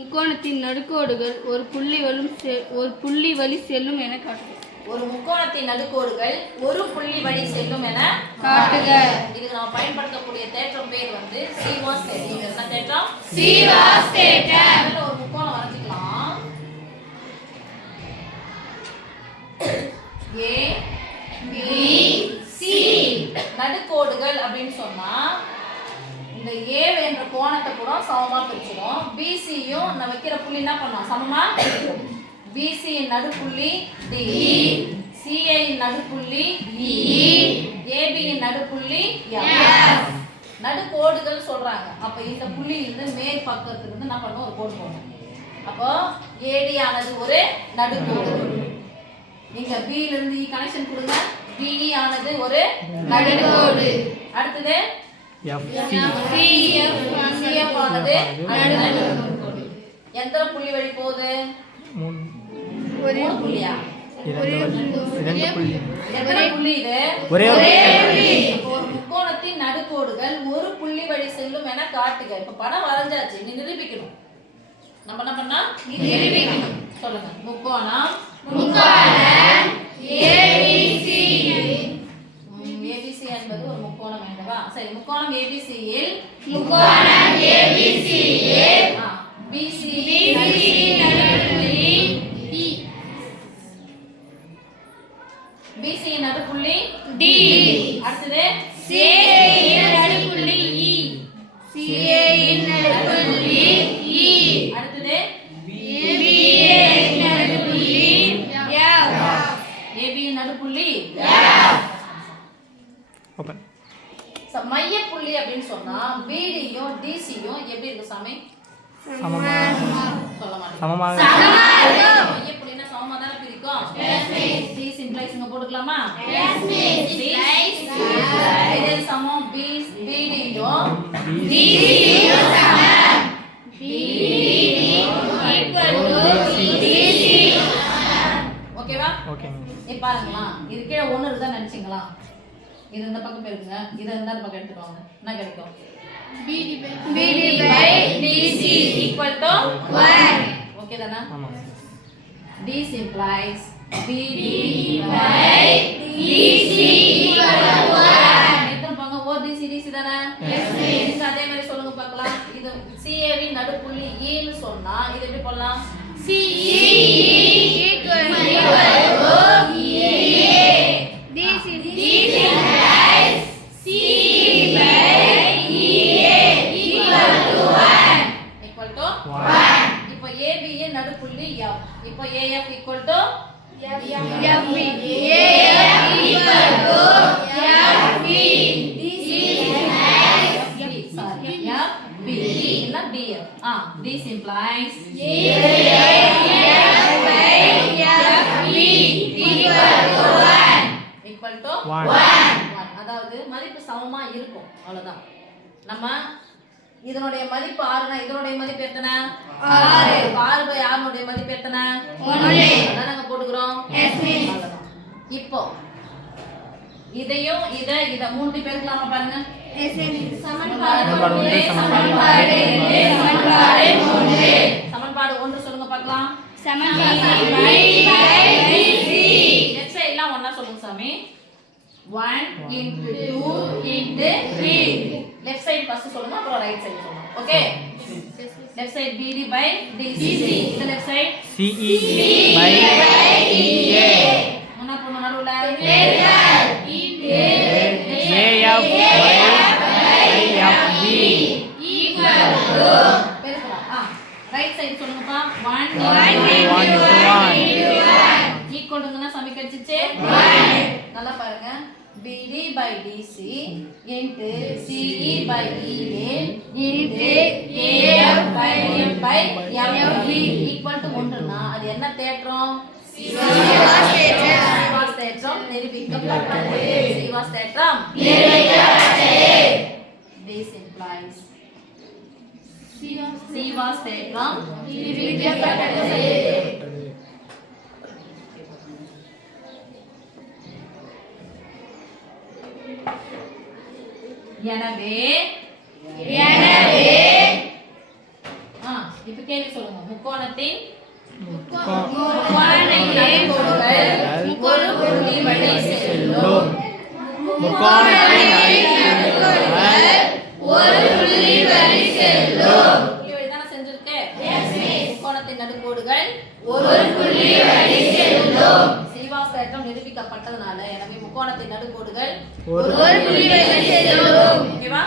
முக்கோணத்தின் நடுக்கோடுகள் ஒரு புள்ளி வழி செல்லும் என காட்டுக. ஒரு முக்கோணத்தின் நடுக்கோடுகள் ஒரு புள்ளி வழி செல்லும் என காட்டுக. இதுக்கு நாம் பயன்படுத்தக்கூடிய தேற்றம் பேர் வந்து சீவாஸ் தேற்றம். என்ன தேற்றம்? சீவாஸ் தேற்றம். ஒரு முக்கோணம் வரைஞ்சிக்கலாம். ஏ பி சி நடுக்கோடுகள் அப்படின்னு சொன்னா இந்த ஏ என்ற கோணத்தை கூட சமமா பிரிச்சிடும். பிசியும் நான் வைக்கிற புள்ளி என்ன பண்ணோம்? சமமா பிசி நடுப்புள்ளி டி, சிஐ நடுப்புள்ளி இ, ஏபி நடுப்புள்ளி எஃப். நடுக்கோடுகள் சொல்றாங்க. அப்ப இந்த புள்ளியிலிருந்து மேல் பக்கத்துக்கு இருந்து என்ன பண்ணுவோம்? ஒரு கோடு போடணும். அப்போ ஏடி ஆனது ஒரு நடுக்கோடு. நீங்க பி ல இருந்து இ கனெக்ஷன் கொடுங்க. பிஇ ஆனது ஒரு நடுக்கோடு. அடுத்தது சிஎஃப் ஆனது நடுக்கோடு. எத்தனை புள்ளி வழி போகுது? ஒரே புள்ளியா? எத்தனை புள்ளி இது? ஒரே புள்ளி. ஒரு முக்கோணத்தின் நடுக்கோடுகள் ஒரு புள்ளி வழி செல்லும் என காட்டுக. இப்ப படம் வரைஞ்சாச்சு, நீ நிரூபிக்கணும். நம்ம என்ன பண்ணா நிரூபிக்கணும். சொல்லுங்க. முக்கோணம் ஏபிசி என்பது ஒரு முக்கோணம் என்றவா? சரி, முக்கோணம் ஏபிசியில் பிசி பிசி நடுப்புள்ளி டி. அடுத்தது சிஏ நடுப்புள்ளி இ, சிஏ நடுப்புள்ளி இ. அடுத்தது ஏபி நடுப்புள்ளி எஃப், ஏபி நடுப்புள்ளி எஃப். ஓபன். மைய புள்ளி அப்படின்னு சொன்னா பிடியும் டிசியும் எப்படி இருக்கு சாமி? சமமா. சொல்ல மாட்டேன். மைய புள்ளினா சமமா தான பிரிக்கும். டி சிம்பிளைஸ் இங்க போட்டுக்கலாமா? இது சமம். பிடியும் டிசியும் சமம். ஓகேவா? ஓகே. இப்போ பாருங்களா, இது கீழ 1 இருக்குதா நினைச்சீங்களா? இது இந்த பக்கம் பெருக்குங்க, இது இந்த பக்கம் எடுத்துக்கோங்க. என்ன கிடைக்கும்? BD by DC equal to 1. Okay தானா? ஆமா. This implies BD by DC equal to 1. எத்தனை பாங்க? DC தானா? எஸ். இது அதே மாதிரி சொல்லுங்க பார்க்கலாம். இது CAB நடுப்புள்ளி E ன்னு சொன்னா இது எப்படி போடலாம்? CE equal to EA. This implies CE by இப்போ AB இன் நடுப்புள்ளி F. இப்போ AF equal to FB. AF equal to FB. This implies FB இல்ல BF. This implies AF by FB equal to 1. அதாவது மதிப்பு சமமா இருக்கும். அவ்வளவுதான். நம்ம இதனுடைய மதிப்பு 6 னா இதனுடைய மதிப்பு எத்தனை? 6. 6 பை 6 உடைய மதிப்பு எத்தனை? 1. அத நாங்க போட்டுறோம். அவ்வளவுதான். இப்போ இதையும் இத மூணு பேருக்கலாமா பாருங்க. சமன்பாடு 1 சொல்லுங்க பார்க்கலாம். சமன்பாடு லெஃப்ட் சைடுலாம் ஒண்ணா சொல்லுங்க சாமி. 1 into 2 into 3. left side first சொல்லுங்க, அப்புறம் right side சொல்லுங்க. Okay? left side BD by DC. இந்த left side CE by EA. முன்னா போன நடுவுல AF by FB equal to பெருக்கலாம். right side சொல்லுங்கப்பா. 1 into 1 equal to னா சமி கிடைச்சிச்சு. 1. நல்லா பாருங்க. BD by DC into CE by EA into AF by FB equal to 1 னா அது என்ன தேற்றம்? சீவாஸ் தேற்றம் நிரூபிக்கப்பட்டது. சீவாஸ் தேற்றம் நிரூபிக்கப்பட்டது. This implies சீவாஸ் தேற்றம் நிரூபிக்கப்பட்டது. எனவே இப்ப கேள்வி சொல்லுங்க. முக்கோணத்தின் ஒரு புள்ளி வழி செல்லும். முக்கோணத்தின் ஒரு புள்ளி வழி செல்லும். தானே செஞ்சிருக்கு. முக்கோணத்தின் நடுக்கோடுகள் ஒரு புள்ளி வழி செல்லும். சீவாஸ் தேற்றம் நிரூபிக்கப்பட்டதனால எனவே முக்கோணத்தின் நடுக்கோடுகள் ஒரு புள்ளி வழி செல்லும். ஓகேவா?